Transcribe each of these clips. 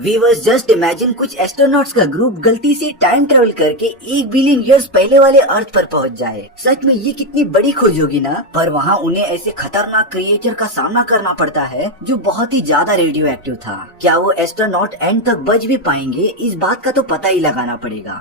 Viewers just imagine कुछ astronauts का group गलती से टाइम ट्रेवल करके 1 बिलियन ईयर्स पहले वाले अर्थ पर पहुंच जाए। सच में ये कितनी बड़ी खोज होगी ना। पर वहाँ उन्हें ऐसे खतरनाक क्रिएचर का सामना करना पड़ता है जो बहुत ही ज्यादा रेडियो एक्टिव था। क्या वो एस्ट्रोनॉट एंड तक बच भी पाएंगे, इस बात का तो पता ही लगाना पड़ेगा।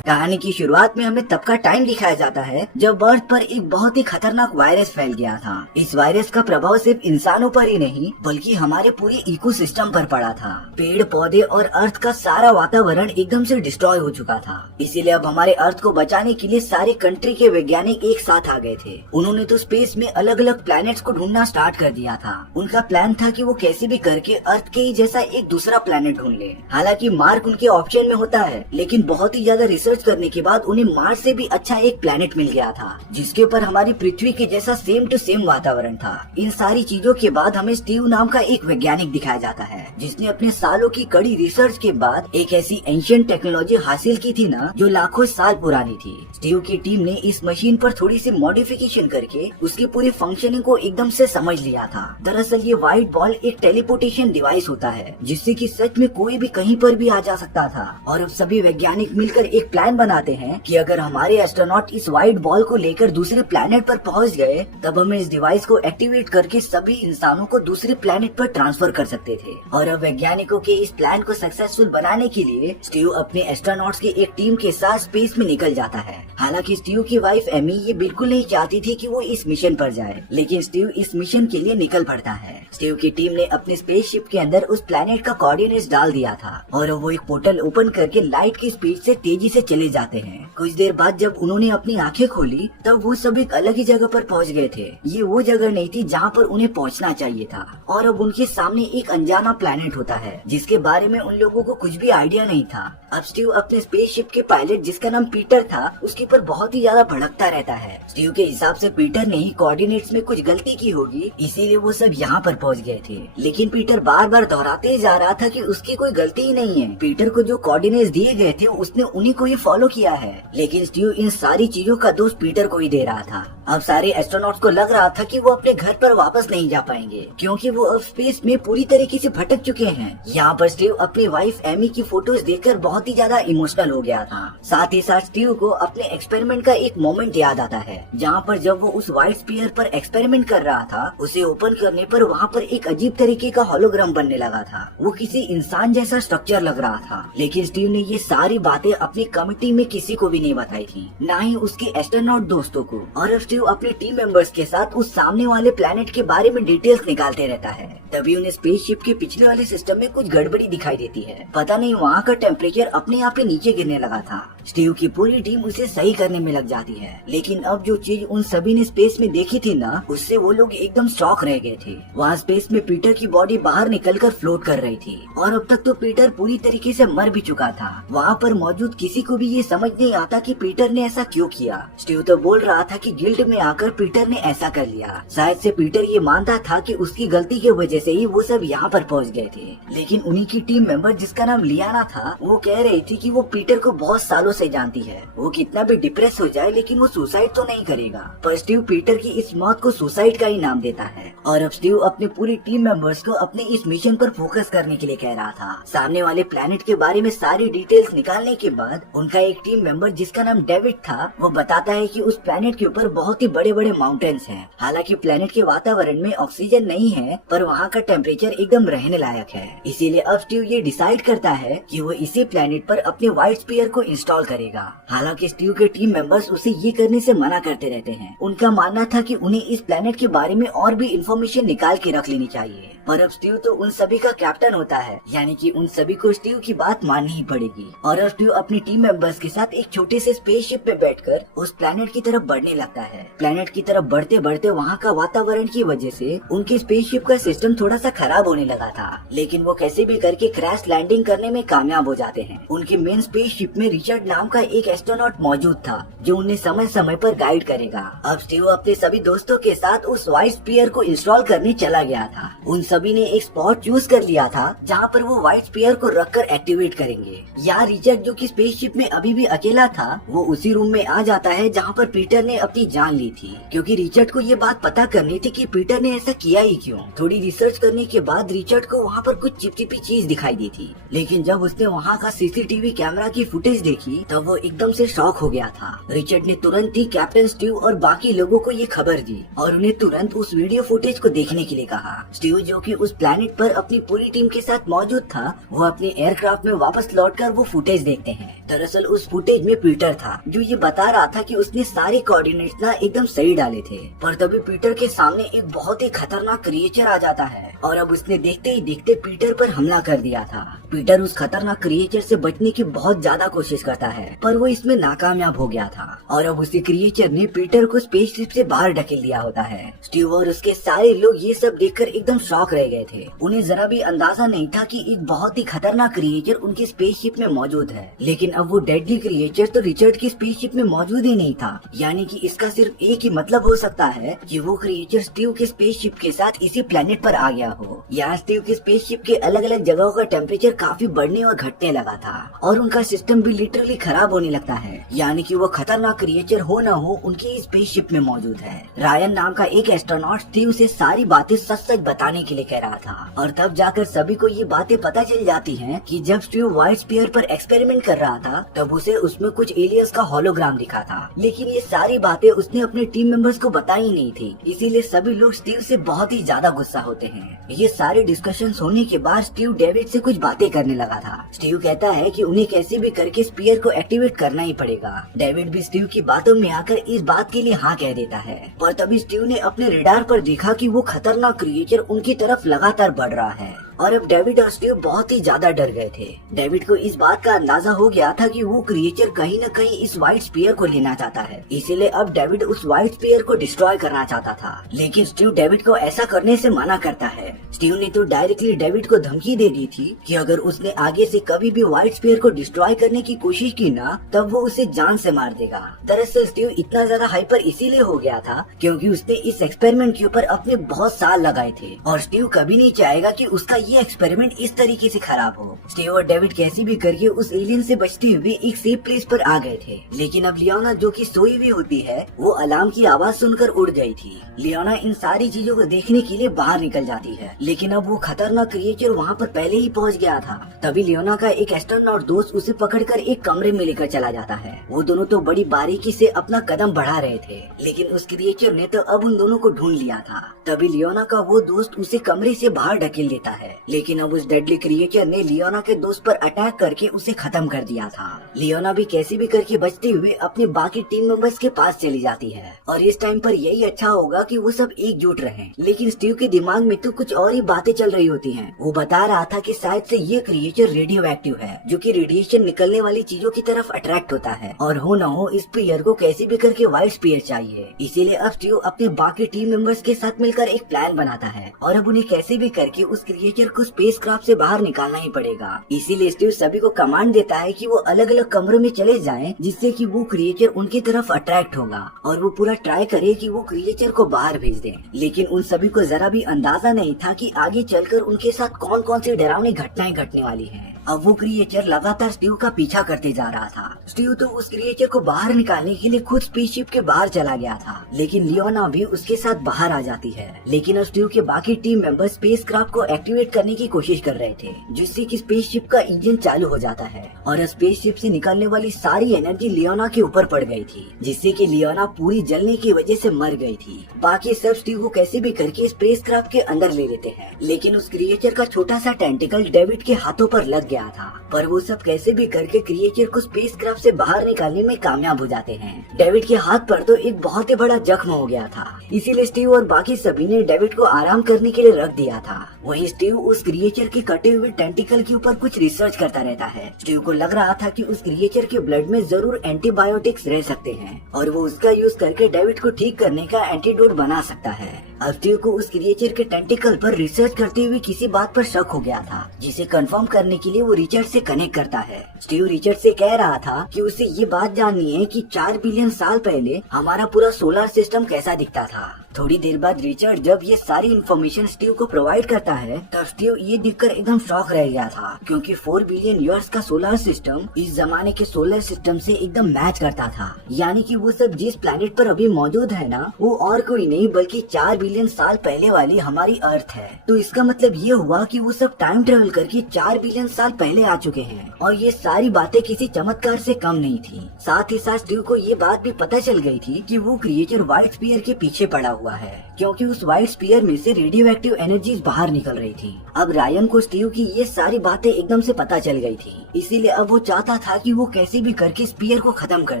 कहानी की शुरुआत में हमें तब का टाइम दिखाया जाता है जब अर्थ पर एक बहुत ही खतरनाक वायरस फैल गया था। इस वायरस का प्रभाव सिर्फ इंसानों पर ही नहीं बल्कि हमारे पूरे इकोसिस्टम पर पड़ा था। पेड़ पौधे और अर्थ का सारा वातावरण एकदम से डिस्ट्रॉय हो चुका था। इसीलिए अब हमारे अर्थ को बचाने के लिए सारे कंट्री के वैज्ञानिक एक साथ आ गए थे। उन्होंने तो स्पेस में अलग अलग प्लैनेट्स को ढूंढना स्टार्ट कर दिया था। उनका प्लान था कि वो कैसे भी करके अर्थ के ही जैसा एक दूसरा प्लैनेट ढूंढ ले। हालांकि मार्क उनके ऑप्शन में होता है, लेकिन बहुत ही ज्यादा रिसर्च करने के बाद उन्हें मार्स से भी अच्छा एक प्लेनेट मिल गया था जिसके ऊपर हमारी पृथ्वी के जैसा सेम टू सेम वातावरण था। इन सारी चीजों के बाद हमें स्टीव नाम का एक वैज्ञानिक दिखाया जाता है जिसने अपने सालों की कड़ी रिसर्च के बाद एक ऐसी एंशिएंट टेक्नोलॉजी हासिल की थी ना जो लाखों साल पुरानी थी। स्टीव की टीम ने इस मशीन पर थोड़ी सी मॉडिफिकेशन करके उसकी पूरी फंक्शनिंग को एकदम से समझ लिया था। दरअसल ये व्हाइट बॉल एक टेलीपोर्टेशन डिवाइस होता है जिससे कि सच में कोई भी कहीं पर भी आ जा सकता था। और अब सभी वैज्ञानिक मिलकर एक प्लान बनाते हैं कि अगर हमारे एस्ट्रोनॉट इस व्हाइट बॉल को लेकर दूसरे प्लैनेट पर पहुंच गए तब हम इस डिवाइस को एक्टिवेट करके सभी इंसानों को दूसरे प्लैनेट पर ट्रांसफर कर सकते थे। और अब वैज्ञानिकों के इस प्लान को सक्सेसफुल बनाने के लिए स्टीव अपने एस्ट्रोनॉट्स की एक टीम के साथ स्पेस में निकल जाता है। हालांकि स्टीव की वाइफ एमी ये बिल्कुल नहीं चाहती थी कि वो इस मिशन पर जाए, लेकिन स्टीव इस मिशन के लिए निकल पड़ता है। स्टीव की टीम ने अपने स्पेसशिप के अंदर उस प्लैनेट का कोऑर्डिनेट्स डाल दिया था और वो एक पोर्टल ओपन करके लाइट की स्पीड से तेजी से चले जाते हैं। कुछ देर बाद जब उन्होंने अपनी आंखें खोली तब वो सब एक अलग ही जगह पर पहुंच गए थे। ये वो जगह नहीं थी जहां पर उन्हें पहुंचना चाहिए था। और अब उनके सामने एक अनजाना प्लैनेट होता है जिसके बारे में उन लोगों को कुछ भी आइडिया नहीं था। अब स्टीव अपने स्पेसशिप के पायलट जिसका नाम पीटर था उसके ऊपर बहुत ही ज्यादा भड़कता रहता है। स्टीव के हिसाब से पीटर ने ही कोऑर्डिनेट्स में कुछ गलती की होगी, इसीलिए वो सब यहाँ पर पहुँच गए थे। लेकिन पीटर बार बार दोहराते जा रहा था कि उसकी कोई गलती ही नहीं है। पीटर को जो कोऑर्डिनेट्स दिए गए थे उसने उन्हीं को ही फॉलो किया है। लेकिन स्टीव इन सारी चीजों का दोष पीटर को ही दे रहा था। अब सारे एस्ट्रोनॉट्स को लग रहा था कि वो अपने घर पर वापस नहीं जा पाएंगे क्योंकि वो अब स्पेस में पूरी तरीके से भटक चुके हैं। यहाँ पर स्टीव अपनी वाइफ एमी की फोटोज देखकर बहुत ही ज्यादा इमोशनल हो गया था। साथ ही साथ स्टीव को अपने एक्सपेरिमेंट का एक मोमेंट याद आता है जहाँ पर जब वो उस व्हाइट स्फीयर पर एक्सपेरिमेंट कर रहा था, उसे ओपन करने पर वहाँ पर एक अजीब तरीके का होलोग्राम बनने लगा था। वो किसी इंसान जैसा स्ट्रक्चर लग रहा था। लेकिन स्टीव ने ये सारी बातें अपनी कमिटी में किसी को भी नहीं बताई थी, ना ही उसके एस्ट्रोनॉट दोस्तों को। और अब स्टीव अपने टीम मेंबर्स के साथ उस सामने वाले प्लैनेट के बारे में डिटेल्स निकालते रहता है। तभी उन्हें स्पेसशिप के पिछले वाले सिस्टम में कुछ गड़बड़ी दिखाई देती है। पता नहीं वहाँ का टेम्परेचर अपने आप ही नीचे गिरने लगा था। स्टीव की पूरी टीम उसे सही करने में लग जाती है। लेकिन अब जो चीज उन सभी ने स्पेस में देखी थी ना, उससे वो लोग एकदम शॉक रह गए थे। वहाँ स्पेस में पीटर की बॉडी बाहर निकलकर फ्लोट कर रही थी और अब तक तो पीटर पूरी तरीके से मर भी चुका था। वहाँ पर मौजूद किसी को भी ये समझ नहीं आता कि पीटर ने ऐसा क्यों किया। स्टीव तो बोल रहा था कि गिल्ट में आकर पीटर ने ऐसा कर लिया। शायद से पीटर ये मानता था कि उसकी गलती की वजह से ही वो सब यहाँ पर पहुँच गए थे। लेकिन उन्हीं की टीम मेंबर जिसका नाम लियाना था, वो कह रही थी कि वो पीटर को बहुत सालों से जानती है। वो कितना भी डिप्रेस हो जाए लेकिन वो सुसाइड तो नहीं करेगा। पर स्टीव पीटर की इस मौत को सुसाइड का ही नाम देता है। और अब स्टीव अपने पूरी टीम मेंबर्स को अपने इस मिशन पर फोकस करने के लिए कह रहा था। सामने वाले प्लैनेट के बारे में सारी डिटेल्स निकालने के बाद उनका एक टीम मेंबर जिसका नाम डेविड था, वो बताता है कि उस प्लैनेट के ऊपर बहुत ही बड़े बड़े माउंटेन्स हैं। हालांकि प्लैनेट के वातावरण में ऑक्सीजन नहीं है पर वहाँ का टेम्परेचर एकदम रहने लायक है। इसीलिए अब स्टीव ये डिसाइड करता है कि वो इसी प्लैनेट पर अपने व्हाइट स्फीयर को इंस्टॉल करेगा। हालांकि स्टीव के टीम मेंबर्स उसे ये करने से मना करते रहते हैं। उनका मानना था कि उन्हें इस प्लैनेट के बारे में और भी इंफॉर्मेशन निकाल के रख लेनी चाहिए। पर अब स्टीव तो उन सभी का कैप्टन होता है, यानी कि उन सभी को स्टीव की बात माननी ही पड़ेगी। और अब स्टीव अपनी टीम मेंबर्स के साथ एक छोटे से स्पेसशिप में बैठकर उस प्लैनेट की तरफ बढ़ने लगता है। प्लैनेट की तरफ बढ़ते बढ़ते वहाँ का वातावरण की वजह से उनके स्पेसशिप का सिस्टम थोड़ा सा खराब होने लगा था, लेकिन वो कैसे भी करके क्रैश लैंडिंग करने में कामयाब हो जाते हैं। उनके मेन स्पेसशिप में रिचर्ड नाम का एक एस्ट्रोनॉट मौजूद था जो उन्हें समय समय पर गाइड करेगा। अब स्टीव अपने सभी दोस्तों के साथ उस व्हाइट स्फीयर को इंस्टॉल करने चला गया था। उन सभी ने एक स्पॉट चूज कर लिया था जहाँ पर वो व्हाइट स्पीयर को रखकर एक्टिवेट करेंगे। यहाँ रिचर्ड जो कि स्पेसशिप में अभी भी अकेला था, वो उसी रूम में आ जाता है जहाँ पर पीटर ने अपनी जान ली थी, क्योंकि रिचर्ड को ये बात पता करनी थी कि पीटर ने ऐसा किया ही क्यों। थोड़ी रिसर्च करने के बाद रिचर्ड को वहाँ पर कुछ चिपचिपी चीज दिखाई दी थी, लेकिन जब उसने वहाँ का सीसीटीवी कैमरा की फुटेज देखी तब वो एकदम से शॉक हो गया था। रिचर्ड ने तुरंत ही कैप्टन स्टीव और बाकी लोगों को ये खबर दी और उन्हें तुरंत उस वीडियो फुटेज को देखने के लिए कहा। स्टीव जो कि उस प्लेनेट पर अपनी पूरी टीम के साथ मौजूद था, वो अपने एयरक्राफ्ट में वापस लौटकर वो फुटेज देखते हैं। दरअसल उस फुटेज में पीटर था जो ये बता रहा था कि उसने सारे कोऑर्डिनेट्स ना एकदम सही डाले थे, पर तभी पीटर के सामने एक बहुत ही खतरनाक क्रिएचर आ जाता है और अब उसने देखते ही देखते पीटर पर हमला कर दिया था। पीटर उस खतरनाक क्रिएचर से बचने की बहुत ज्यादा कोशिश करता है, पर वो इसमें नाकामयाब हो गया था और अब उसी क्रिएचर ने पीटर को स्पेसशिप से बाहर ढकेल दिया होता है। स्टीव और उसके सारे लोग ये सब देखकर एकदम शॉक रह गए थे। उन्हें जरा भी अंदाजा नहीं था कि एक बहुत ही खतरनाक क्रिएचर उनकी स्पेसशिप में मौजूद है, लेकिन अब वो डेडली क्रिएचर तो रिचर्ड की स्पेसशिप में मौजूद ही नहीं था। यानी कि इसका सिर्फ एक ही मतलब हो सकता है कि वो क्रिएचर स्टीव के स्पेसशिप के साथ इसी प्लेनेट पर आ गया हो। यहाँ स्टीव की स्पेसशिप के अलग अलग जगहों का टेम्परेचर काफी बढ़ने और घटने लगा था और उनका सिस्टम भी लिटरली खराब होने लगता है। यानी कि वो खतरनाक क्रिएचर हो न हो उनकी स्पेसशिप में मौजूद है। रायन नाम का एक एस्ट्रोनॉट स्टीव से सारी बातें सच सच बताने के लिए कह रहा था और तब जाकर सभी को ये बातें पता चल जाती हैं कि जब स्टीव व्हाइट स्पीयर पर एक्सपेरिमेंट कर रहा था तब उसे उसमें कुछ एलियंस का होलोग्राम दिखा था, लेकिन ये सारी बातें उसने अपने टीम मेंबर्स को बताई नहीं थी। इसीलिए सभी लोग स्टीव से बहुत ही ज्यादा गुस्सा होते हैं। ये सारे डिस्कशन होने के बाद स्टीव डेविड से कुछ बातें करने लगा था। स्टीव कहता है कि उन्हें कैसे भी करके स्पीयर को एक्टिवेट करना ही पड़ेगा। डेविड भी स्टीव की बातों में आकर इस बात के लिए हाँ कह देता है, पर तभी स्टीव ने अपने रेडार पर देखा कि वो खतरनाक क्रिएचर उनकी तरफ लगातार बढ़ रहा है और अब डेविड और स्टीव बहुत ही ज्यादा डर गए थे। डेविड को इस बात का अंदाजा हो गया था कि वो क्रिएचर कहीं न कहीं इस व्हाइट स्पीयर को लेना चाहता है, इसीलिए अब डेविड उस व्हाइट स्पीयर को डिस्ट्रॉय करना चाहता था, लेकिन स्टीव डेविड को ऐसा करने से मना करता है। स्टीव ने तो डायरेक्टली डेविड को धमकी दे दी थी कि अगर उसने आगे से कभी भी व्हाइट स्पीयर को डिस्ट्रॉय करने की कोशिश की ना, तब वो उसे जान से मार देगा। दरअसल स्टीव इतना ज्यादा हाइपर इसीलिए हो गया था क्योंकि उसने इस एक्सपेरिमेंट के ऊपर अपने बहुत साल लगाए थे और स्टीव कभी नहीं चाहेगा कि उसका ये एक्सपेरिमेंट इस तरीके से खराब हो। स्टीव और डेविड कैसे भी करके उस एलियन से बचते हुए एक सेफ प्लेस पर आ गए थे, लेकिन अब लियोना जो कि सोई हुई होती है वो अलार्म की आवाज सुनकर उड़ गई थी। लियोना इन सारी चीजों को देखने के लिए बाहर निकल जाती है, लेकिन अब वो खतरनाक क्रिएचर वहाँ पर पहले ही पहुँच गया था। तभी लियोना का एक एस्ट्रोनॉट दोस्त उसे पकड़कर एक कमरे में लेकर चला जाता है। वो दोनों तो बड़ी बारीकी से अपना कदम बढ़ा रहे थे, लेकिन उस क्रिएचर ने तो अब उन दोनों को ढूंढ लिया था। तभी लियोना का वो दोस्त उसे कमरे से बाहर ढकेल देता है, लेकिन अब उस डेडली क्रिएचर ने लियोना के दोस्त पर अटैक करके उसे खत्म कर दिया था। लियोना भी कैसे भी करके बचते हुए अपने बाकी टीम मेंबर्स के पास चली जाती है और इस टाइम पर यही अच्छा होगा कि वो सब एकजुट रहें। लेकिन स्टीव के दिमाग में तो कुछ और ही बातें चल रही होती हैं। वो बता रहा था कि शायद से ये क्रिएचर रेडियो एक्टिव है, जो कि रेडिएशन निकलने वाली चीजों की तरफ अट्रैक्ट होता है और हो न हो इस स्पीयर को कैसे भी करके व्हाइट स्पीयर चाहिए। इसीलिए अब स्टीव अपने बाकी टीम मेंबर्स के साथ मिलकर एक प्लान बनाता है और अब उन्हें कैसे भी करके उस क्रिएचर को स्पेसक्राफ्ट से बाहर निकालना ही पड़ेगा। इसीलिए स्टीव सभी को कमांड देता है कि वो अलग अलग कमरों में चले जाएं, जिससे कि वो क्रिएचर उनकी तरफ अट्रैक्ट होगा और वो पूरा ट्राई करे कि वो क्रिएचर को बाहर भेज दें। लेकिन उन सभी को जरा भी अंदाजा नहीं था कि आगे चलकर उनके साथ कौन कौन सी डरावनी घटनाएं घटने वाली हैं। अब वो क्रिएचर लगातार स्टीव का पीछा करते जा रहा था। स्टीव तो उस क्रिएचर को बाहर निकालने के लिए खुद स्पेसशिप के बाहर चला गया था, लेकिन लियोना भी उसके साथ बाहर आ जाती है। लेकिन अब स्टीव के बाकी टीम मेंबर स्पेसक्राफ्ट को एक्टिवेट करने की कोशिश कर रहे थे, जिससे कि स्पेसशिप का इंजन चालू हो जाता है और स्पेसशिप से निकलने वाली सारी एनर्जी लियोना के ऊपर पड़ गई थी, जिससे कि लियोना पूरी जलने की वजह से मर गई थी। बाकी सब स्टीव को कैसे भी करके स्पेसक्राफ्ट के अंदर ले लेते हैं, लेकिन उस क्रिएचर का छोटा सा टेंटिकल डेविड के हाथों पर लग गया था, पर वो सब कैसे भी करके क्रिएचर को स्पेसक्राफ्ट से बाहर निकालने में कामयाब हो जाते हैं। डेविड के हाथ पर तो एक बहुत ही बड़ा जख्म हो गया था, इसीलिए स्टीव और बाकी सभी ने डेविड को आराम करने के लिए रख दिया था। वहीं स्टीव उस क्रिएचर के कटे हुए टेंटिकल के ऊपर कुछ रिसर्च करता रहता है। स्टीव को लग रहा था कि उस क्रिएचर के ब्लड में जरूर एंटीबायोटिक्स रह सकते हैं और वो उसका यूज करके डेविड को ठीक करने का एंटीडोट बना सकता है। अब स्टीव को उस क्रिएचर के टेंटिकल पर रिसर्च करते हुए किसी बात पर शक हो गया था, जिसे कंफर्म करने के लिए वो रिचर्ड से कनेक्ट करता है। स्टीव रिचर्ड से कह रहा था कि उसे ये बात जाननी है कि 4 बिलियन साल पहले हमारा पूरा सोलर सिस्टम कैसा दिखता था। थोड़ी देर बाद रिचर्ड जब ये सारी इन्फॉर्मेशन स्टीव को प्रोवाइड करता है तब स्टीव ये देखकर एकदम शॉक रह गया था, क्योंकि 4 बिलियन ईयर्स का सोलर सिस्टम इस जमाने के सोलर सिस्टम से एकदम मैच करता था। यानी कि वो सब जिस प्लेनेट पर अभी मौजूद है ना, वो और कोई नहीं बल्कि 4 बिलियन साल पहले वाली हमारी अर्थ है। तो इसका मतलब ये हुआ कि वो सब टाइम ट्रेवल करके 4 बिलियन साल पहले आ चुके हैं, और ये सारी बातें किसी चमत्कार से कम नहीं थी। साथ ही साथ स्टीव को ये बात भी पता चल गई थी कि वो क्रिएचर व्हाइट स्पीयर के पीछे पड़ा हुआ है, क्योंकि उस व्हाइट स्पीयर में से रेडियो एक्टिव एनर्जीज बाहर निकल रही थी। अब रायन को स्टीव की ये सारी बातें एकदम से पता चल गई थी, इसीलिए अब वो चाहता था कि वो कैसे भी करके स्पीयर को खत्म कर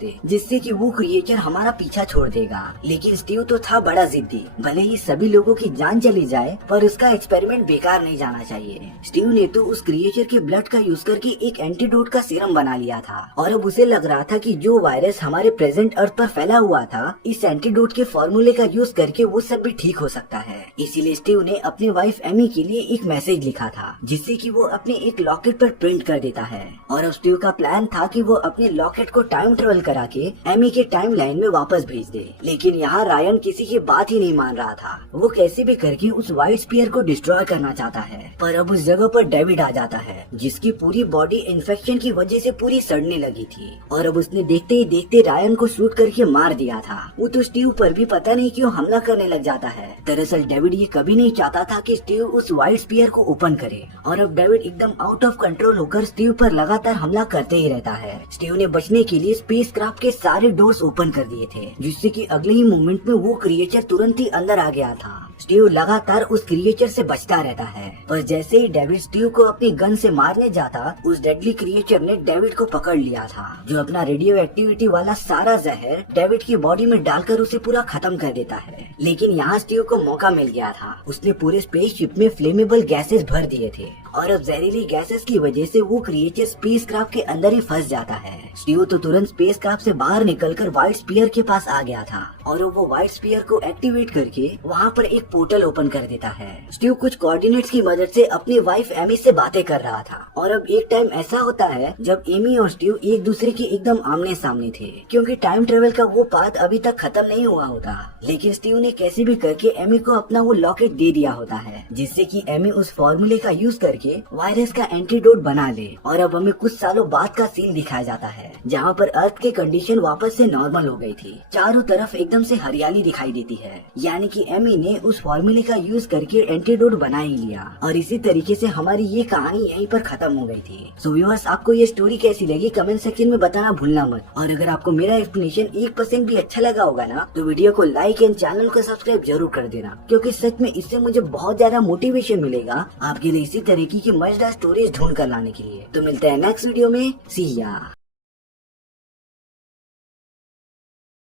दे, जिससे कि वो क्रिएचर हमारा पीछा छोड़ देगा। लेकिन स्टीव तो था बड़ा जिद्दी, भले ही सभी लोगों की जान चली जाए पर उसका एक्सपेरिमेंट बेकार नहीं जाना चाहिए। स्टीव ने तो उस क्रिएचर के ब्लड का यूज करके एक एंटीडोट का सीरम बना लिया था, और अब उसे लग रहा था कि जो वायरस हमारे प्रेजेंट अर्थ पर फैला हुआ था, इस एंटीडोट के फॉर्मूले का यूज करके वो सब भी ठीक हो सकता है। इसीलिए स्टीव ने अपनी वाइफ एमी के लिए एक मैसेज लिखा था, जिससे कि वो अपने एक लॉकेट पर प्रिंट कर देता है। और अब स्टीव का प्लान था कि वो अपने लॉकेट को टाइम ट्रेवल करा के एमी के टाइम लाइन में वापस भेज दे। लेकिन यहाँ रायन किसी की बात ही नहीं मान रहा था, वो कैसे भी करके उस व्हाइट स्पीयर को डिस्ट्रॉय करना चाहता है। पर अब उस जगह पर डेविड आ जाता है, जिसकी पूरी बॉडी इन्फेक्शन की वजह से पूरी सड़ने लगी थी, और अब उसने देखते ही देखते रायन को शूट करके मार दिया था। वो तो स्टीव पर भी पता नहीं क्यों हमला करने लग जाता है। दरअसल डेविड ये कभी नहीं चाहता था कि स्टीव उस व्हाइट स्पीयर को ओपन करे, और अब डेविड एकदम आउट ऑफ कंट्रोल होकर स्टीव पर लगातार हमला करते ही रहता है। स्टीव ने बचने के लिए स्पेसक्राफ्ट के सारे डोर्स ओपन कर दिए थे, जिससे कि अगले ही मोमेंट में वो क्रिएचर तुरंत ही अंदर आ गया था। स्टीव लगातार उस क्रिएचर से बचता रहता है, पर जैसे ही डेविड स्टीव को अपनी गन से मारने जाता, उस डेडली क्रिएचर ने डेविड को पकड़ लिया था, जो अपना रेडियो एक्टिविटी वाला सारा जहर डेविड की बॉडी में डालकर उसे पूरा खत्म कर देता है। लेकिन यहाँ स्टीव को मौका मिल गया था, उसने पूरे स्पेसशिप में फ्लेमेबल गैसेस भर दिए थे, और अब जहरीली गैसेस की वजह से वो क्रिएचर स्पेसक्राफ्ट के अंदर ही फंस जाता है। स्टीव तो तुरंत स्पेसक्राफ्ट से बाहर निकलकर व्हाइट स्पीयर के पास आ गया था, और वो व्हाइट स्पीयर को एक्टिवेट करके वहाँ पर एक पोर्टल ओपन कर देता है। स्टीव कुछ कोऑर्डिनेट्स की मदद से अपनी वाइफ एमी से बातें कर रहा था, और अब एक टाइम ऐसा होता है जब एमी और स्टीव एक दूसरे के एकदम आमने सामने थे, क्योंकि टाइम ट्रेवल का वो पाथ अभी तक खत्म नहीं हुआ होता। लेकिन स्टीव ने कैसे भी करके एमी को अपना वो लॉकेट दे दिया होता है, जिससे कि एमी उस फॉर्मूले का यूज करके वायरस का एंटीडोट बना ले। और अब हमें कुछ सालों बाद का सीन दिखाया जाता है, जहाँ पर अर्थ की कंडीशन वापस से नॉर्मल हो गई थी। चारों तरफ एकदम से हरियाली दिखाई देती है, यानी कि एमी ने उस फॉर्मूले का यूज करके एंटीडोट बना ही लिया। और इसी तरीके से हमारी ये कहानी यहीं पर खत्म हो गई थी। सो व्यूअर्स, आपको ये स्टोरी कैसी लगी कमेंट सेक्शन में बताना भूलना मत। और अगर आपको मेरा एक्सप्लेनेशन 1% भी अच्छा लगा होगा ना, तो वीडियो को लाइक एंड चैनल को सब्सक्राइब जरूर कर देना, क्योंकि सच में इससे मुझे बहुत ज्यादा मोटिवेशन मिलेगा आपके लिए इसी तरीके की मजेदार स्टोरीज ढूंढ कर लाने के लिए। तो मिलते हैं नेक्स्ट वीडियो में। सी या।